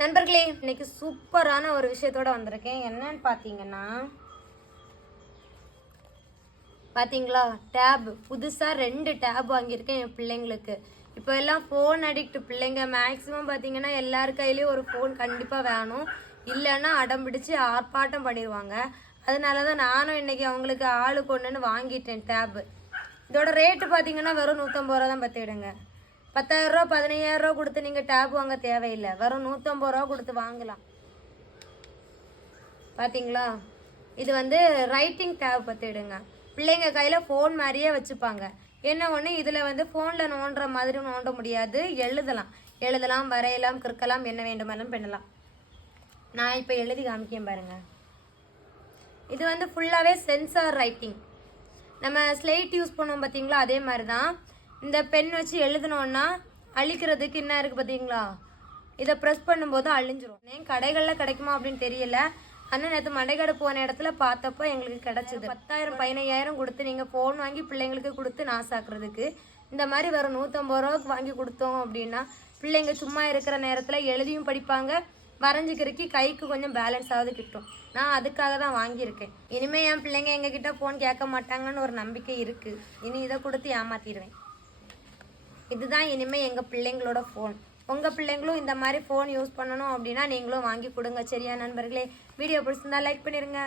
நண்பர்களே, இன்னைக்கு சூப்பரான ஒரு விஷயத்தோட வந்திருக்கேன். என்னன்னு பார்த்தீங்களா, டேப் புதுசாக 2 டேப் வாங்கியிருக்கேன் என் பிள்ளைங்களுக்கு. இப்போ எல்லாம் ஃபோன் அடிக்ட் பிள்ளைங்க. மேக்ஸிமம் பார்த்தீங்கன்னா எல்லார் கையிலையும் ஒரு ஃபோன் கண்டிப்பாக வேணும். இல்லைன்னா அடம் பிடிச்சி ஆர்ப்பாட்டம் பண்ணிடுவாங்க. அதனால தான் நானும் இன்னைக்கு அவங்களுக்கு ஆளுக்கு ஒன்றுன்னு வாங்கிட்டேன் டேப். இதோட ரேட்டு பார்த்தீங்கன்னா வெறும் 150 ரூபா தான். பார்த்துக்கிடுங்க. 10,000 ரூபா 15,000 ரூபா கொடுத்து நீங்கள் டேப் வாங்க தேவையில்லை. வெறும் 150 ரூபா கொடுத்து வாங்கலாம். பார்த்தீங்களா, இது வந்து ரைட்டிங் டேப். பார்த்துக்கிடுங்க. பிள்ளைங்க கையில் ஃபோன் மாதிரியே வச்சுப்பாங்க. என்ன ஒன்று, இதில் வந்து ஃபோனில் நோண்டுற மாதிரி நோண்ட முடியாது. எழுதலாம், வரையலாம், கிறுக்கலாம், என்ன வேண்டுமானாலும் பண்ணலாம். நான் இப்போ எழுதி காமிக்கேன் பாருங்கள். இது வந்து ஃபுல்லாகவே சென்சார் ரைட்டிங். நம்ம ஸ்லேட் யூஸ் பண்ணுவோம் பார்த்தீங்களா, அதே மாதிரி தான். இந்த பென் வச்சு எழுதினோன்னா அழிக்கிறதுக்கு என்ன இருக்குது பார்த்தீங்களா, இதை ப்ரெஸ் பண்ணும்போது அழிஞ்சிரும். கடைகளில் கிடைக்குமா அப்படின்னு தெரியல. ஆனால் நேற்று மண்டைக்கடை போன இடத்துல பார்த்தப்போ எங்களுக்கு கிடச்சிது. 10,000 15,000 கொடுத்து நீங்கள் ஃபோன் வாங்கி பிள்ளைங்களுக்கு கொடுத்து நாசாக்குறதுக்கு இந்த மாதிரி வரும் 150 ரூபாய்க்கு வாங்கி கொடுத்தோம் அப்படின்னா பிள்ளைங்க சும்மா இருக்கிற நேரத்தில் எழுதியும் படிப்பாங்க, வரைஞ்சிக்கிறதுக்கு கைக்கு கொஞ்சம் பேலன்ஸ் ஆகுது கிட்டும். நான் அதுக்காக தான் வாங்கியிருக்கேன். இனிமேல் என் பிள்ளைங்க எங்ககிட்ட ஃபோன் கேட்க மாட்டாங்கன்னு ஒரு நம்பிக்கை இருக்குது. இனி இதை கொடுத்து ஏமாற்றிடுவேன். இதுதான் இனிமேல் எங்கள் பிள்ளைங்களோட ஃபோன். உங்கள் பிள்ளைங்களும் இந்த மாதிரி ஃபோன் யூஸ் பண்ணணும் அப்படின்னா நீங்களும் வாங்கி கொடுங்க. சரியா நண்பர்களே? வீடியோ பிடிச்சிருந்தா லைக் பண்ணிடுங்க.